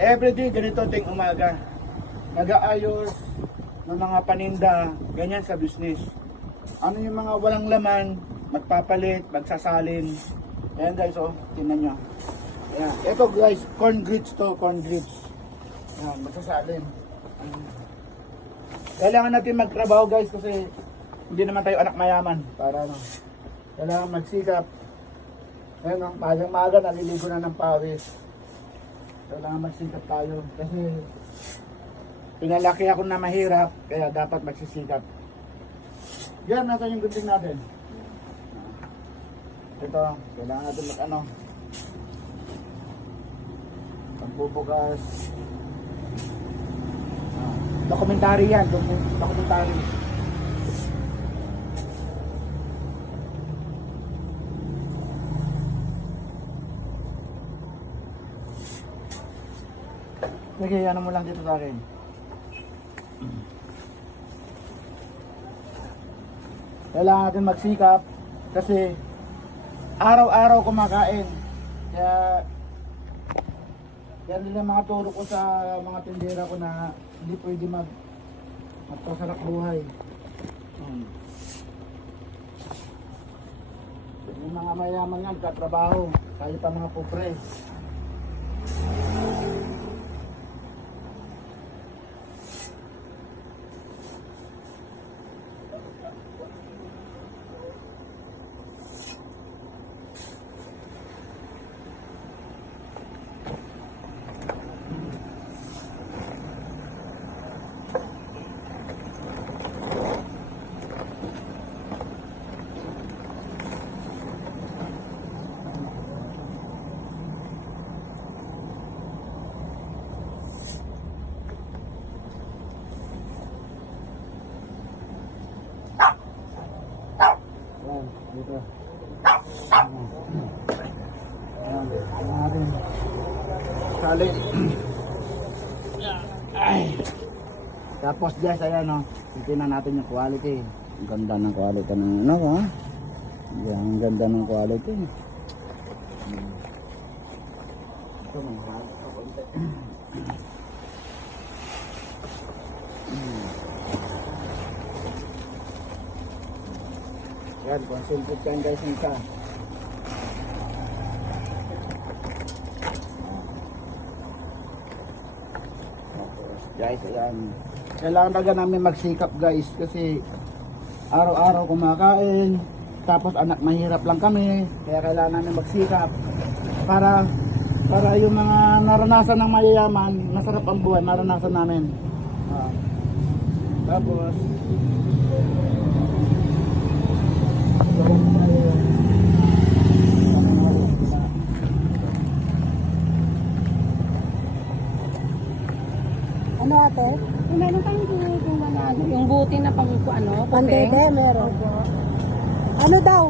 everyday ganito ting umaga. Nag-aayos ng mga paninda, ganyan sa business. Ano yung mga walang laman, magpapalit, magsasalin. Ayan guys, oh, tingnan nyo. Ayan. Ito guys, corn grits to, corn grits. Ayan, magsasalin. Kailangan natin magtrabaho guys kasi hindi naman tayo anak mayaman. Para ano, kailangan magsikap. Ayan, oh, maaga naliligo na ng pawis. Kailangan magsikap tayo kasi pinalaki ako na mahirap, kaya dapat magsisikap. Yan, nasa yung gunting natin. Ito, kailangan natin mag-ano, pagbubukas. Dokumentary yan, dokumentary. Sige, ano mo lang dito sa akin. Kailangan natin magsikap kasi araw-araw kumakain. Kaya yan din ang mga turo ko sa mga tindera ko na hindi pwede magpasarap buhay. Yung mga mayaman yan, katrabaho, kahit pa mga pobre. Dito. Ayan. Sali. Ay. Tapos guys, ayan o. Titignan natin yung quality. Ang ganda ng quality ng ano ha. Yan, ang ganda ng quality. Ito may halo pa konti. Yan, concentrate yan guys yung isa. Guys, ayan. Kailangan talaga namin magsikap guys kasi araw-araw kumakain. Tapos anak mahirap lang kami. Kaya kailangan namin magsikap para yung mga naranasan ng mayayaman, masarap ang buhay, maranasan namin. Tapos ano ate? Meron tayong yung buti na pang ano, Pandede, meron. Ano daw?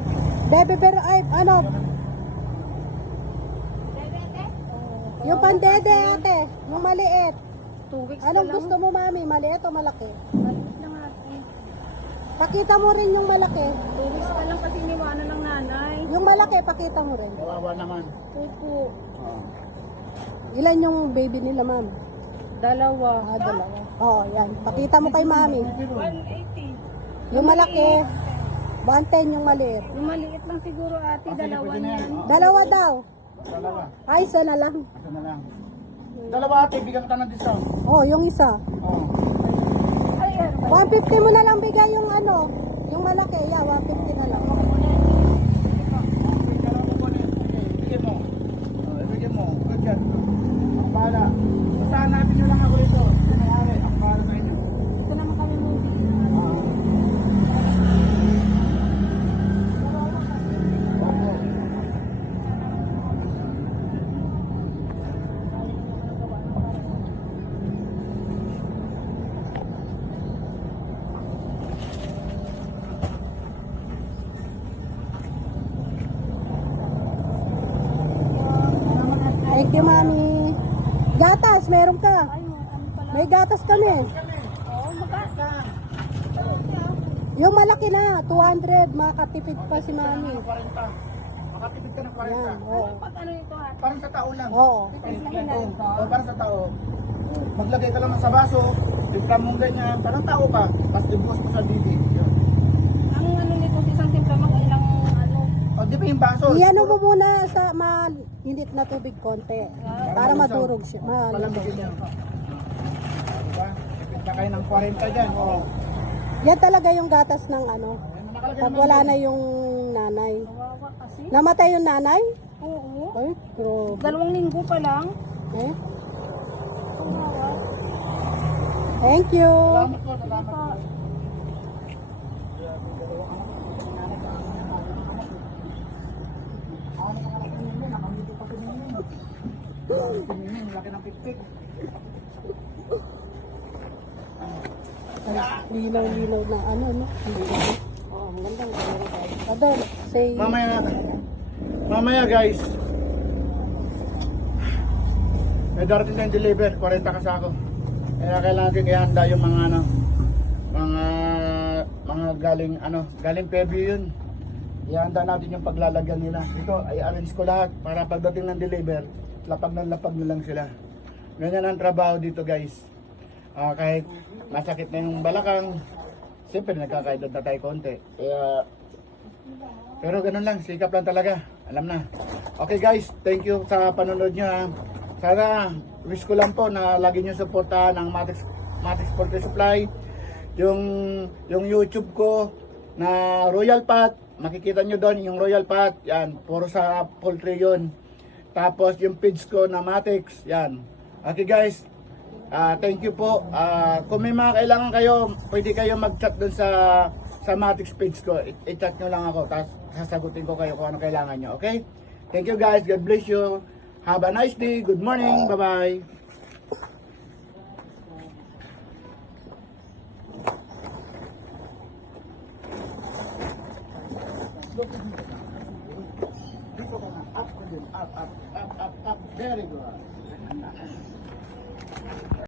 Bebe pero ay ano? Yung pandede ate, yung maliit. 2 weeks Anong na lang. gusto mo mami? Maliit o malaki? Maliit lang ate. Pakita mo rin yung malaki. 2 weeks na lang kasi iniwanan ng nanay. Yung malaki, pakita mo rin. kawawa naman. Opo. Ilan yung baby nila ma'am? 2. Dalawa. Oo, yan. Pakita mo kay mami. 180. Yung malaki, 110 yung maliit. Yung maliit lang siguro ate, dalawa yan. Dalawa daw. Dalawa. Ay, isa na lang. Ito na lang. Dalawa ate, bigyan ka ng discount. Oh, yung isa. Oh. Ay, 150 mo na lang bigay yung ano, yung malaki. Yeah, 150 na lang. Bigyan mo. Bigyan mo. Good job. Ang bahala. Basahan natin nyo lang ako rito. Sinayari. Ang bahala sa inyo. ito naman kami mo. Thank you, mami. Gatas, meron ka. Ay, ano pala. May gatas kami. Oo, magkaka. Yung malaki na, 200. Makakatipid pa si mami. 40. makatipid ka ng 40. Yan, oo. Pag ano ito ha? Parang sa tao lang. Oo. O, parang sa tao. Maglagay ka lang sa baso, timpla mong ganyan, parang tao ka. Tapos dibuhos mo sa didi. Yun. Ang ano nito, isang timpla mga ilang ano. O, di ba yung baso? Iano mo muna sa mainit na tubig konti. Para madurog siya. Palamigin niya. Diba? Tipid na kayo ng 40 dyan. O. Yan talaga yung gatas ng ano. Nakalagay Pag naman wala dyan. na yung nanay. Kawawa kasi. Namatay yung nanay? Oo. Ay, grabe. 2 linggo pa lang. Eh? Kawawa. Thank you. Salamat po, salamat po. Laki ng pikpik. Lilaw-lilaw na ano, no? Oh, ang ganda. Adol, say... Mamaya guys. May darating tayong deliver, 40 kasako. Kaya kailangan natin ihanda yung mga ano, mga galing Fairview yun. Ihanda natin yung paglalagyan nila. Ito, ay arrange ko lahat para pagdating ng deliver, lapag na lang sila. Ganyan ang trabaho dito guys. Kahit masakit na yung balakang, siyempre nagkakaedad na tayo konti. Kaya, pero ganun lang, sikap lang talaga. Alam na. Okay guys, thank you sa panonood nyo ha. Sana, wish ko lang po na lagi nyo suportahan ang Matrix Poultry Supply. Yung YouTube ko na Royal Pat, makikita nyo doon yung Royal Pat. Yan, puro sa poultry yun. Tapos yung page ko na Matrix, yan. Okay guys, thank you po. Kung may mga kailangan kayo, pwede kayo mag-chat doon sa Matrix page ko. I-chat nyo lang ako, tapos sasagutin ko kayo kung ano kailangan nyo. Okay? Thank you guys. God bless you. Have a nice day. Good morning. Bye-bye. Up. Very good.